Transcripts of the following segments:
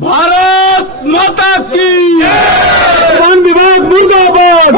भारत माता की वन विभाग मुर्दाबाद,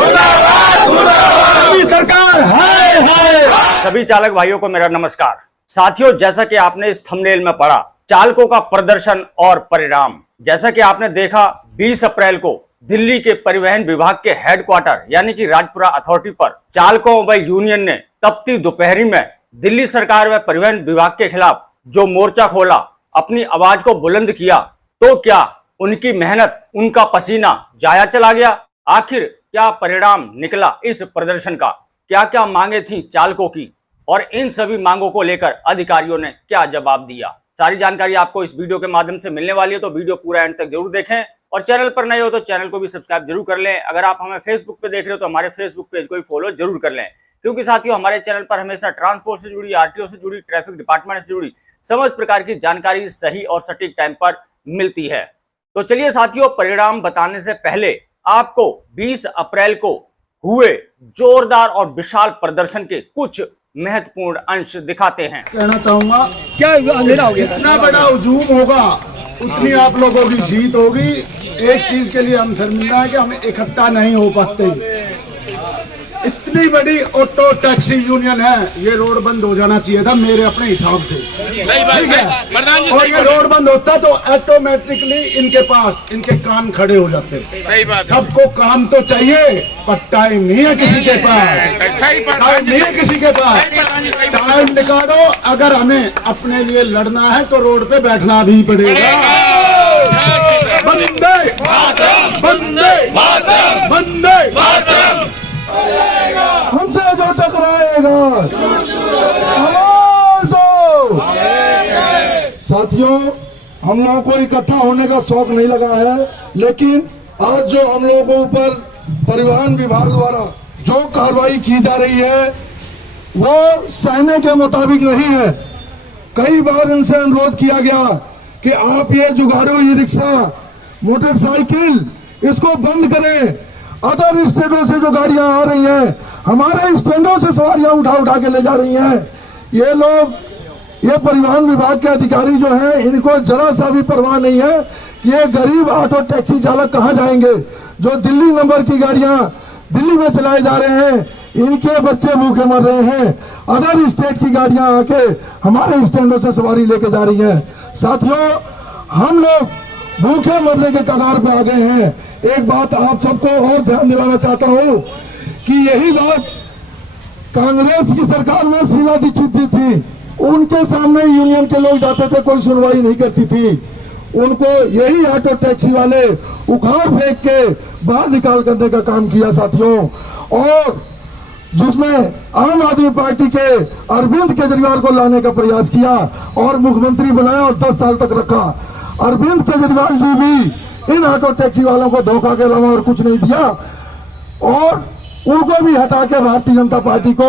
सरकार है। सभी चालक भाइयों को मेरा नमस्कार। साथियों, जैसा कि आपने इस थंबनेल में पढ़ा, चालकों का प्रदर्शन और परिणाम। जैसा कि आपने देखा, 20 अप्रैल को दिल्ली के परिवहन विभाग के हेडक्वार्टर यानी कि राजपुरा अथॉरिटी पर चालकों व यूनियन ने तपती दोपहरी में दिल्ली सरकार व परिवहन विभाग के खिलाफ जो मोर्चा खोला, अपनी आवाज को बुलंद किया, तो क्या उनकी मेहनत, उनका पसीना जाया चला गया? आखिर क्या परिणाम निकला इस प्रदर्शन का? क्या क्या मांगे थी चालकों की और इन सभी मांगों को लेकर अधिकारियों ने क्या जवाब दिया? सारी जानकारी आपको इस वीडियो के माध्यम से मिलने वाली है, तो वीडियो पूरा एंड तक जरूर देखें और चैनल पर नए हो तो चैनल को भी सब्सक्राइब जरूर कर लें। अगर आप हमें फेसबुक पे देख रहे हो तो हमारे फेसबुक पेज को भी फॉलो जरूर कर लें, क्योंकि साथियों हमारे चैनल पर हमेशा ट्रांसपोर्ट से जुड़ी, आरटीओ से जुड़ी, ट्रैफिक डिपार्टमेंट से जुड़ी समस्त प्रकार की जानकारी सही और सटीक टाइम पर मिलती है। तो चलिए साथियों, परिणाम बताने से पहले आपको 20 अप्रैल को हुए जोरदार और विशाल प्रदर्शन के कुछ महत्वपूर्ण अंश दिखाते हैं। कहना चाहूंगा, क्या अंधेरा हो गया? जितना बड़ा हुजूम होगा उतनी आप लोगों की जीत होगी। एक चीज के लिए हम शर्मिंदा है कि हम इकट्ठा नहीं हो पाते। इतनी बड़ी ऑटो टैक्सी यूनियन है, ये रोड बंद हो जाना चाहिए था मेरे अपने हिसाब से। ठीक है, और ये रोड बंद होता तो ऑटोमेटिकली इनके पास इनके कान खड़े हो जाते। सही बात। सबको काम तो चाहिए पर टाइम नहीं है किसी के पास। टाइम नहीं है किसी के पास। टाइम निकालो। अगर हमें अपने लिए लड़ना है तो रोड पे बैठना भी पड़ेगा। वंदे वंदे वंदे हमसे जो टकराएगा आवाज हो। साथियों, हम लोगों को इकट्ठा होने का शौक नहीं लगा है, लेकिन आज जो हम लोगों के ऊपर परिवहन विभाग द्वारा जो कार्रवाई की जा रही है वो सहने के मुताबिक नहीं है। कई बार इनसे अनुरोध किया गया कि आप ये जुगाड़ो, ये रिक्शा, मोटरसाइकिल, इसको बंद करें। अदर स्टेटों से जो गाड़ियां आ रही हैं, हमारे स्टैंडों से सवारियां उठा उठा के ले जा रही हैं। ये लोग, ये परिवहन विभाग के अधिकारी जो हैं, इनको जरा सा भी परवाह नहीं है। ये गरीब ऑटो टैक्सी चालक कहां जाएंगे? जो दिल्ली नंबर की गाड़ियां दिल्ली में चलाए जा रहे हैं, इनके बच्चे भूखे मर रहे हैं। अदर स्टेट की गाड़ियां आके हमारे स्टैंडों से सवारी लेके जा रही हैं। साथियों, हम लोग भूखे मरने के कगार पे आ गए हैं। एक बात आप सबको और ध्यान दिलाना चाहता हूं कि यही बात कांग्रेस की सरकार में शीला दीक्षित जी थी, उनके सामने यूनियन के लोग जाते थे, कोई सुनवाई नहीं करती थी। उनको यही ऑटो टैक्सी वाले उखाड़ फेंक के बाहर निकाल करने का काम किया साथियों। और जिसमें आम आदमी पार्टी के अरविंद केजरीवाल को लाने का प्रयास किया और मुख्यमंत्री बनाया और 10 साल तक रखा। अरविंद केजरीवाल जी भी इन ऑटो टैक्सी वालों को धोखा के अलावा और कुछ नहीं दिया और उनको भी हटा के भारतीय जनता पार्टी को,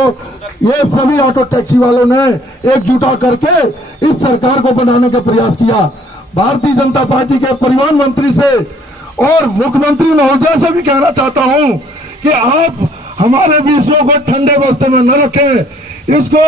ये सभी ऑटो टैक्सी वालों ने एकजुटा करके इस सरकार को बनाने का प्रयास किया। भारतीय जनता पार्टी के परिवहन मंत्री से और मुख्यमंत्री महोदय से भी कहना चाहता हूं कि आप हमारे विषयों को ठंडे बस्ते में न रखें, इसको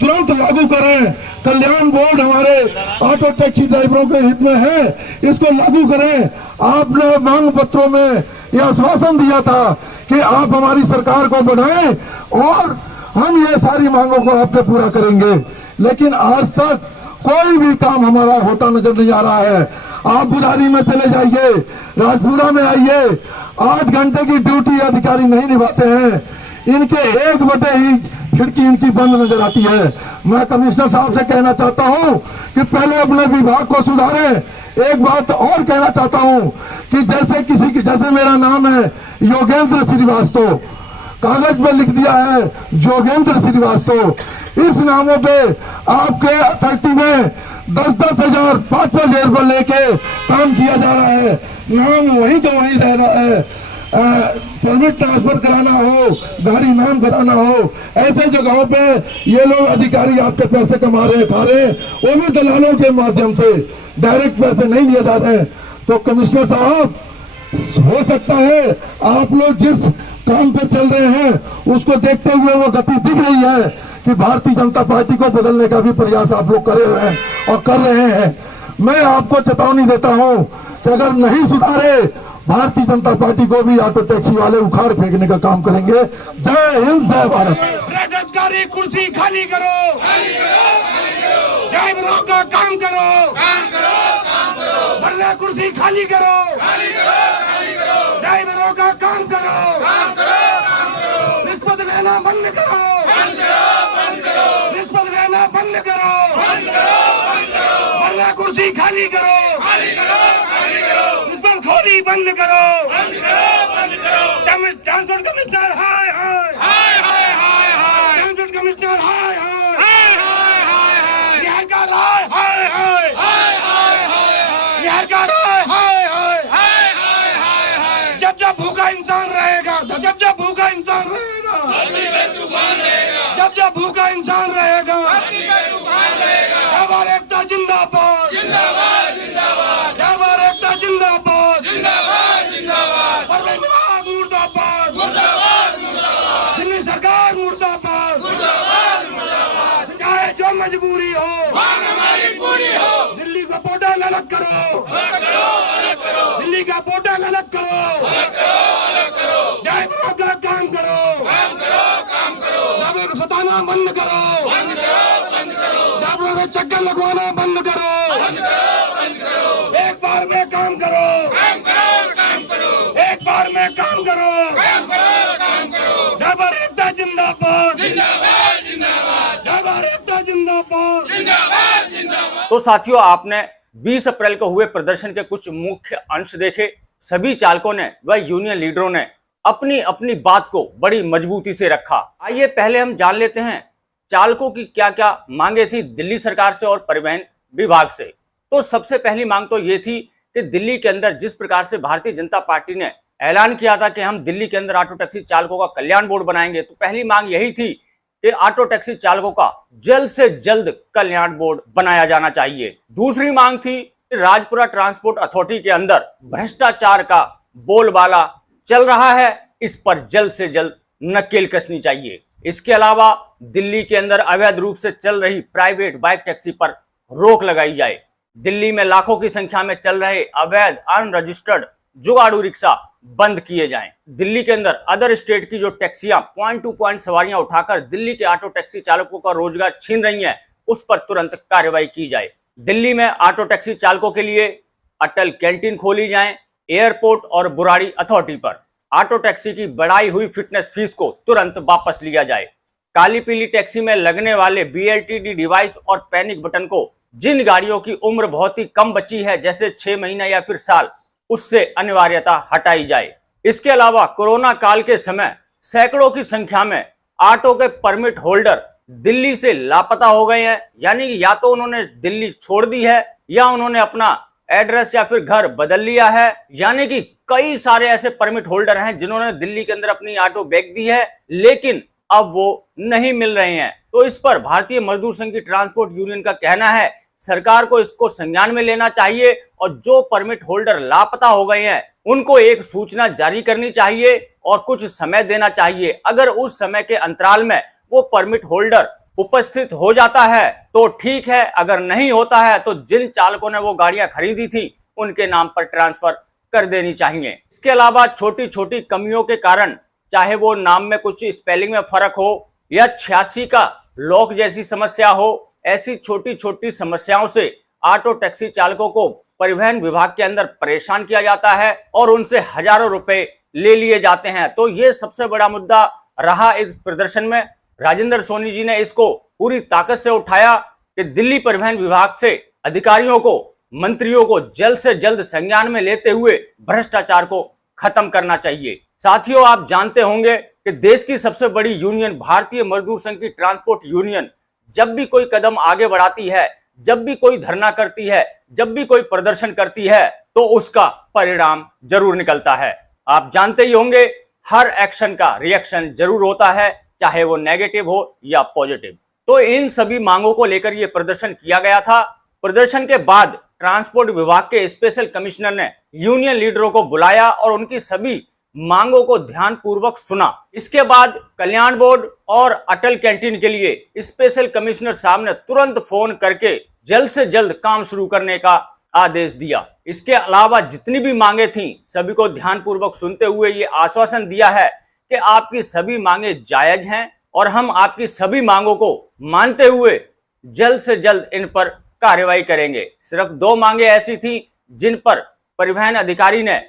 तुरंत लागू करें। कल्याण बोर्ड हमारे ऑटो टैक्सी ड्राइवरों के हित में है, इसको लागू करें। आपने मांग पत्रों में यह आश्वासन दिया था कि आप हमारी सरकार को बनाएं और हम ये सारी मांगों को आपने पूरा करेंगे, लेकिन आज तक कोई भी काम हमारा होता नजर नहीं आ रहा है। आप बुधारी में चले जाइए, राजपुरा में आइए, 8 घंटे की ड्यूटी अधिकारी नहीं निभाते हैं। इनके 1 बटे ही खिड़की इनकी बंद नजर आती है। मैं कमिश्नर साहब से कहना चाहता हूं कि पहले अपने विभाग को सुधारें। एक बात और कहना चाहता हूं कि जैसे मेरा नाम है योगेंद्र श्रीवास्तव, कागज पे लिख दिया है जोगेंद्र श्रीवास्तव, इस नामों पे आपके अथॉरिटी में 10-10 हजार, 5-5 हजार रुपये लेके काम किया जा रहा है। नाम वहीं तो वहीं रह रहा है। परमिट ट्रांसफर कराना हो, गाड़ी नाम कराना हो, ऐसे जगहों पे ये लोग अधिकारी आपके पैसे कमा रहे, खा रहे, वो भी दलालों के माध्यम से, डायरेक्ट पैसे नहीं लिए जा रहे। तो कमिश्नर साहब, हो सकता है आप लोग जिस काम पे चल रहे हैं उसको देखते हुए वो गति दिख रही है कि भारतीय जनता पार्टी को बदलने का भी प्रयास आप लोग करे हुए हैं और कर रहे हैं। मैं आपको चेतावनी देता हूं कि अगर नहीं सुधारे, भारतीय जनता पार्टी को भी ऑटो टैक्सी वाले उखाड़ फेंकने का काम करेंगे। जय हिंद, जय भारत। बेरोजगारी कुर्सी खाली करो, ड्राइवरों का काम करो, वरना कुर्सी खाली करो, ड्राइवरों का काम करो, रिश्वत लेना बंद करो, रिश्वत लेना बंद करो, वरना कुर्सी खाली करो, रिश्वतखोरी बंद करो। ट्रांसपोर्ट कमिश्नर हाय हाय, ट्रांसपोर्ट कमिश्नर हाय हाय, बिहार का राय हाय हाय, बिहार का राय हाय हाय। जब जब भूखा इंसान रहेगा, जब जब भूखा इंसान रहेगा, जब जब भूखा इंसान रहेगा, ड्राइवर एकता जिंदाबाद, ड्राइवर एकता जिंदाबाद, परवीन विभाग मुर्दाबाद, दिल्ली सरकार मुर्दाबाद, चाहे जो मजबूरी हो, दिल्ली का पोर्टल अलग करो, दिल्ली का पोर्टल अलग करो, ड्राइवरों का काम करो, ड्राइवर को सताना बंद करो, ड्राइवरों में चक्कर लगवाना बंद करो, एक बार में काम करो, एक बार में काम करो, ड्राइवर एकता जिंदाबाद, ड्राइवर एकता जिंदाबाद। तो साथियों, आपने 20 अप्रैल को हुए प्रदर्शन के कुछ मुख्य अंश देखे। सभी चालकों ने व यूनियन लीडरों ने अपनी अपनी बात को बड़ी मजबूती से रखा। आइए पहले हम जान लेते हैं चालकों की क्या क्या मांगे थी दिल्ली सरकार से और परिवहन विभाग से। तो सबसे पहली मांग तो ये थी कि दिल्ली के अंदर जिस प्रकार से भारतीय जनता पार्टी ने ऐलान किया था कि हम दिल्ली के अंदर ऑटो टैक्सी चालकों का कल्याण बोर्ड बनाएंगे, तो पहली मांग यही थी कि ऑटो टैक्सी चालकों का जल्द से जल्द कल्याण बोर्ड बनाया जाना चाहिए। दूसरी मांग थी कि राजपुरा ट्रांसपोर्ट अथॉरिटी के अंदर भ्रष्टाचार का बोलबाला चल रहा है, इस पर जल्द से जल्द नकेल कसनी चाहिए। इसके अलावा दिल्ली के अंदर अवैध रूप से चल रही प्राइवेट बाइक टैक्सी पर रोक लगाई जाए। दिल्ली में लाखों की संख्या में चल रहे अवैध अनरजिस्टर्ड जुगाड़ू रिक्शा बंद किए जाएं। दिल्ली के अंदर अदर स्टेट की जो टैक्सियां पॉइंट टू पॉइंट सवारियां उठाकर दिल्ली के ऑटो टैक्सी चालकों का रोजगार छीन रही हैं, उस पर तुरंत कार्रवाई की जाए। दिल्ली में ऑटो टैक्सी चालकों के लिए अटल कैंटीन खोली जाए। एयरपोर्ट और बुराड़ी अथॉरिटी पर ऑटो टैक्सी की बढ़ाई हुई फिटनेस फीस को तुरंत वापस लिया जाए। काली पीली टैक्सी में लगने वाले BLTD डिवाइस और पैनिक बटन को जिन गाड़ियों की उम्र बहुत ही कम बची है, जैसे 6 महीना या फिर साल, उससे अनिवार्यता हटाई जाए। इसके अलावा कोरोना काल के समय सैकड़ों की संख्या में ऑटो के परमिट होल्डर दिल्ली से लापता हो गए हैं, यानी कि या तो उन्होंने दिल्ली छोड़ दी है या उन्होंने अपना एड्रेस या फिर घर बदल लिया है। यानी कि कई सारे ऐसे परमिट होल्डर हैं जिन्होंने दिल्ली के अंदर अपनी ऑटो बेच दी है, लेकिन अब वो नहीं मिल रहे हैं। तो इस पर भारतीय मजदूर संघ की ट्रांसपोर्ट यूनियन का कहना है सरकार को इसको संज्ञान में लेना चाहिए और जो परमिट होल्डर लापता हो गए हैं उनको एक सूचना जारी करनी चाहिए और कुछ समय देना चाहिए। अगर उस समय के अंतराल में वो परमिट होल्डर उपस्थित हो जाता है तो ठीक है, अगर नहीं होता है तो जिन चालकों ने वो गाड़ियां खरीदी थी उनके नाम पर ट्रांसफर कर देनी चाहिए। इसके अलावा छोटी छोटी कमियों के कारण, चाहे वो नाम में कुछ स्पेलिंग में फर्क हो या 86 का लॉक जैसी समस्या हो, ऐसी छोटी छोटी समस्याओं से ऑटो टैक्सी चालकों को परिवहन विभाग के अंदर परेशान किया जाता है और उनसे हजारों रुपए ले लिए जाते हैं। तो ये सबसे बड़ा मुद्दा रहा इस प्रदर्शन में। राजेंद्र सोनी जी ने इसको पूरी ताकत से उठाया कि दिल्ली परिवहन विभाग से अधिकारियों को, मंत्रियों को जल्द से जल्द संज्ञान में लेते हुए भ्रष्टाचार को खत्म करना चाहिए। साथियों, आप जानते होंगे कि देश की सबसे बड़ी यूनियन भारतीय मजदूर संघ की ट्रांसपोर्ट यूनियन जब भी कोई कदम आगे बढ़ाती है, जब भी कोई धरना करती है, जब भी कोई प्रदर्शन करती है, तो उसका परिणाम जरूर निकलता है। आप जानते ही होंगे हर एक्शन का रिएक्शन जरूर होता है, चाहे वो नेगेटिव हो या पॉजिटिव। तो इन सभी मांगों को लेकर यह प्रदर्शन किया गया था। प्रदर्शन के बाद ट्रांसपोर्ट विभाग के स्पेशल कमिश्नर ने यूनियन लीडरों को बुलाया और उनकी सभी मांगों को ध्यानपूर्वक सुना। इसके बाद कल्याण बोर्ड और अटल कैंटीन के लिए स्पेशल कमिश्नर साहब ने तुरंत फोन करके जल्द से जल्द काम शुरू करने का आदेश दिया। इसके अलावा जितनी भी मांगे थीं सभी को ध्यानपूर्वक सुनते हुए ये आश्वासन दिया है कि आपकी सभी मांगे जायज हैं और हम आपकी सभी मांगों को मानते हुए जल्द से जल्द इन पर कार्रवाई करेंगे। सिर्फ 2 मांगे ऐसी थी जिन पर परिवहन अधिकारी ने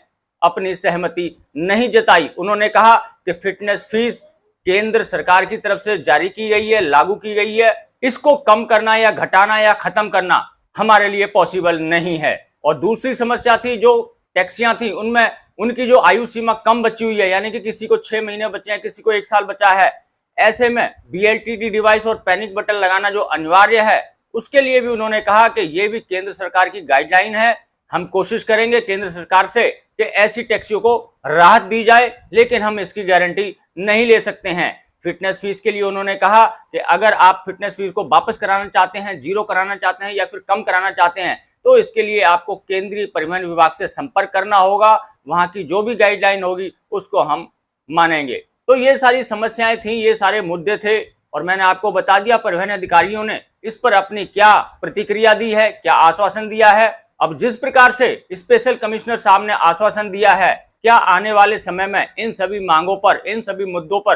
अपनी सहमति नहीं जताई। उन्होंने कहा कि फिटनेस फीस केंद्र सरकार की तरफ से जारी की गई है, लागू की गई है, इसको कम करना या घटाना या खत्म करना हमारे लिए पॉसिबल नहीं है। और दूसरी समस्या थी जो टैक्सियां थी उनमें उनकी जो आयु सीमा कम बची हुई है, यानी कि किसी को 6 महीने बचे हैं, किसी को 1 साल बचा है, ऐसे में BLTT डिवाइस और पैनिक बटन लगाना जो अनिवार्य है उसके लिए भी उन्होंने कहा कि ये भी केंद्र सरकार की गाइडलाइन है। हम कोशिश करेंगे केंद्र सरकार से कि ऐसी टैक्सियों को राहत दी जाए, लेकिन हम इसकी गारंटी नहीं ले सकते हैं। फिटनेस फीस के लिए उन्होंने कहा कि अगर आप फिटनेस फीस को वापस कराना चाहते हैं, 0 कराना चाहते हैं या फिर कम कराना चाहते हैं तो इसके लिए आपको केंद्रीय परिवहन विभाग से संपर्क करना होगा। वहां की जो भी गाइडलाइन होगी उसको हम मानेंगे। तो ये सारी समस्याएं थी, ये सारे मुद्दे थे और मैंने आपको बता दिया परिवहन अधिकारियों ने इस पर अपनी क्या प्रतिक्रिया दी है, क्या आश्वासन दिया है। अब जिस प्रकार से स्पेशल कमिश्नर साहब ने आश्वासन दिया है, क्या आने वाले समय में इन सभी मांगों पर, इन सभी मुद्दों पर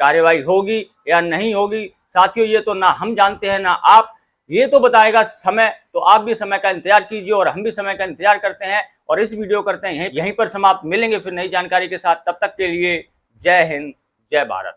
कार्रवाई होगी या नहीं होगी, साथियों ये तो ना हम जानते हैं ना आप, ये तो बताएगा समय। तो आप भी समय का इंतजार कीजिए और हम भी समय का इंतजार करते हैं और इस वीडियो करते हैं यहीं पर समाप्त। मिलेंगे फिर नई जानकारी के साथ, तब तक के लिए जय हिंद, जय भारत।